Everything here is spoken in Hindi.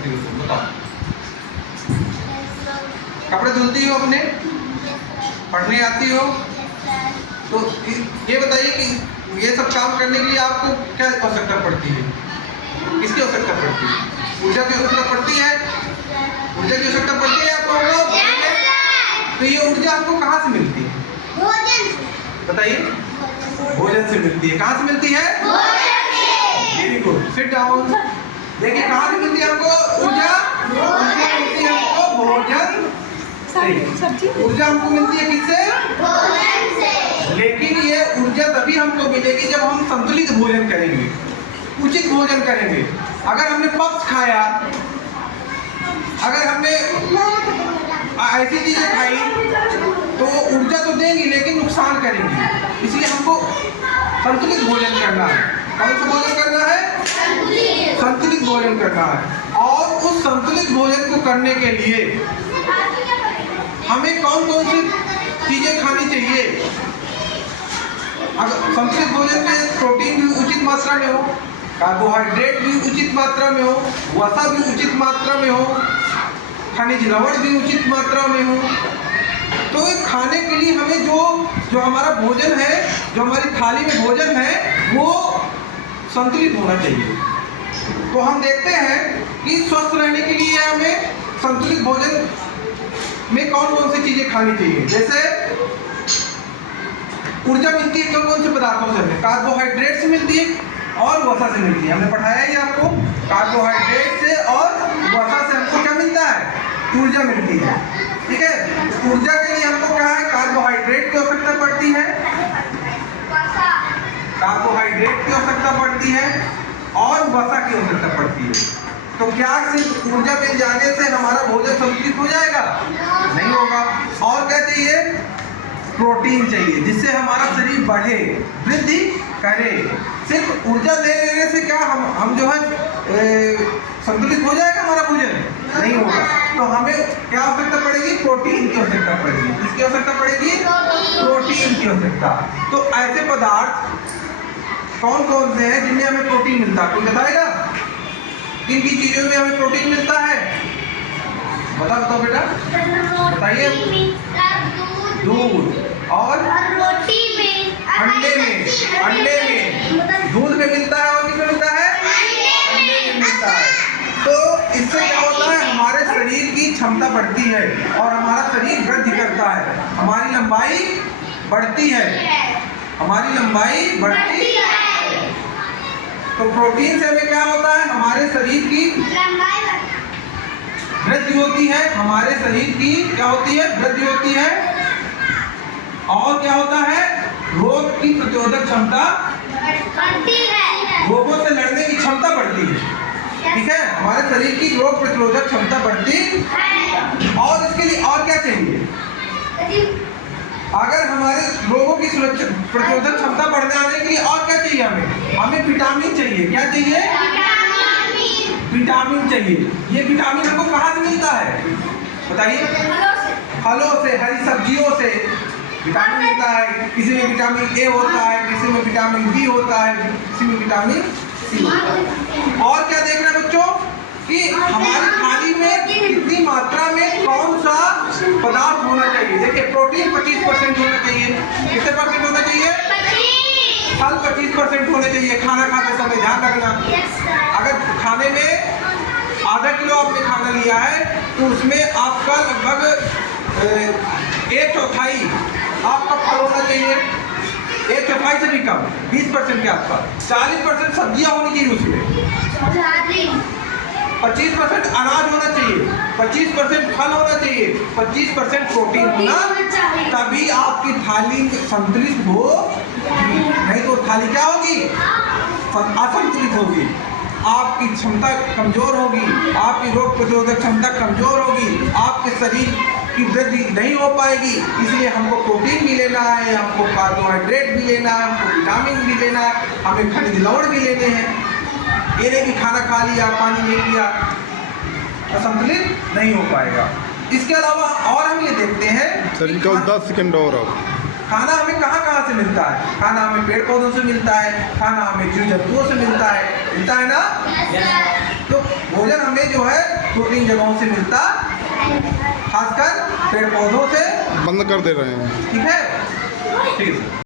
करती हो तुम? बताओ। कपड़े धुलती हो अपने? पढ़ने आती हो? तो ये बताइए कि ये सब काम करने के लिए आपको क्या आवश्यकता पड़ती है? किसकी आवश्यकता पड़ती है? ऊर्जा की आवश्यकता पड़ती है? ऊर्जा की आवश्यकता पड़ती है आप लोगों को? तो ये ऊर्जा आपको कहाँ से मिलती है? भोजन से। बताइए। भोजन से मिलती है। कहाँ से मिलती है? Very good, sit down. देखिए कहाँ से मिलती है आपको ऊर्जा? ऊर्जा मिलती है आपको भोजन से। ऊर्जा हमको मिलती है किससे? भोजन से। लेकिन ये ऊर्जा तभी हमको मिलेगी जब हम संतुलित भोजन करेंगे, उचित भोजन करेंगे। अगर हमने पप्स खाया, अगर हमने ऐसी चीजें खाई तो ऊर्जा तो देंगी लेकिन नुकसान करेंगी। इसलिए हमको संतुलित भोजन करना है। कौन सा भोजन करना है? संतुलित भोजन करना है। और उस संतुलित भोजन को करने के लिए हमें कौन कौन सी चीजें खानी चाहिए? अगर संतुलित भोजन में प्रोटीन भी उचित मात्रा में हो, कार्बोहाइड्रेट भी उचित मात्रा में हो, वसा भी उचित मात्रा में हो, खनिज लवण भी उचित मात्रा में हो, तो खाने के लिए हमें जो हमारा भोजन है, जो हमारी थाली में भोजन है, वो संतुलित होना चाहिए। तो हम देखते हैं कि स्वस्थ रहने के लिए हमें संतुलित भोजन में कौन कौन सी चीजें खानी चाहिए। जैसे ऊर्जा मिलती है कौन कौन से पदार्थों से? हमें कार्बोहाइड्रेट से मिलती है और वसा से मिलती है। हमने पढ़ाया ही आपको, कार्बोहाइड्रेट से और वसा से हमको क्या मिलता है? ऊर्जा मिलती है। ठीक है। ऊर्जा के लिए हमको क्या है? कार्बोहाइड्रेट की आवश्यकता पड़ती है, कार्बोहाइड्रेट की आवश्यकता पड़ती है और वसा की आवश्यकता पड़ती है। तो क्या सिर्फ ऊर्जा मिल जाने से हमारा भोजन संतुलित हो जाएगा? नहीं होगा। और क्या चाहिए? प्रोटीन चाहिए, जिससे हमारा शरीर बढ़े, वृद्धि करे। सिर्फ ऊर्जा ले लेने से क्या हम जो है संतुलित हो जाएगा हमारा भोजन? नहीं होगा। तो हमें क्या आवश्यकता पड़ेगी? प्रोटीन की आवश्यकता पड़ेगी। किसकी आवश्यकता पड़ेगी? प्रोटीन की आवश्यकता। तो ऐसे पदार्थ कौन कौन से हैं जिनमें हमें प्रोटीन मिलता है? कोई बताएगा किन किन चीजों में हमें प्रोटीन मिलता है? बताओ बेटा, बताइए। दूध और रोटी में, अंडे में दूध में मिलता है और किसमें मिलता है? अंडे में मिलता है। तो इससे क्या होता है? हमारे शरीर की क्षमता बढ़ती है और हमारा शरीर वृद्धि करता है, हमारी लंबाई बढ़ती है, हमारी लंबाई बढ़ती है। तो प्रोटीन से हमें क्या होता है? हमारे शरीर की वृद्धि होती है, हमारे शरीर की क्या होती है? वृद्धि होती है। और क्या होता है? रोग की प्रतिरोधक क्षमता बढ़ती है, रोगों से लड़ने की क्षमता बढ़ती है। ठीक है। हमारे शरीर की रोग प्रतिरोधक क्षमता बढ़ती है। और इसके लिए और क्या चाहिए? अगर हमारे रोगों की सुरक्षा प्रतिरोधक क्षमता बढ़ने आने के लिए और क्या चाहिए? हमें विटामिन चाहिए। क्या चाहिए? विटामिन चाहिए। ये विटामिन हमको कहाँ से मिलता है? बताइए। फलों से, हरी सब्जियों से विटामिन मिलता है। किसी में विटामिन ए होता है, किसी में विटामिन बी होता है, किसी में विटामिन सी होता है। और क्या देखना है बच्चों कि हमारी थाली में कितनी मात्रा में कौन सा पदार्थ होना चाहिए। देखिए, प्रोटीन 25% होना चाहिए। कितने परसेंट होना चाहिए? फल 25% होने चाहिए। खाना खाते समय ध्यान रखना, अगर खाने में आधा किलो आपने खाना लिया है तो उसमें आपका लगभग 1/4 आपका फल होना चाहिए। 1/4 से भी कम, 20% के आसपास। 40% सब्जियां होनी चाहिए उसमें। 25% अनाज होना चाहिए, 25% फल होना चाहिए, 25% प्रोटीन होना, तभी आपकी थाली संतुलित हो। नहीं तो थाली क्या होगी? असंतुलित होगी। आपकी क्षमता कमजोर होगी, आपकी रोग प्रतिरोधक क्षमता कमजोर होगी, आपके शरीर की वृद्धि नहीं हो पाएगी। इसलिए हमको प्रोटीन भी लेना है, हमको कार्बोहाइड्रेट भी लेना है, हमको विटामिन भी लेना है, हमें खनिज लवण भी लेने हैं। ये नहीं कि खाना खा लिया, पानी नहीं पिया तो संतुलित नहीं हो पाएगा। इसके अलावा और हम ये देखते हैं सर, 10 सेकंड और अब खाना हमें कहाँ कहाँ से मिलता है? खाना हमें पेड़ पौधों से मिलता है, खाना हमें जीव जंतुओं से मिलता है ना? तो भोजन हमें जो है दो तीन जगहों से मिलता, खासकर पेड़ पौधों से। बंद कर दे रहे हैं। ठीक है, ठीक है।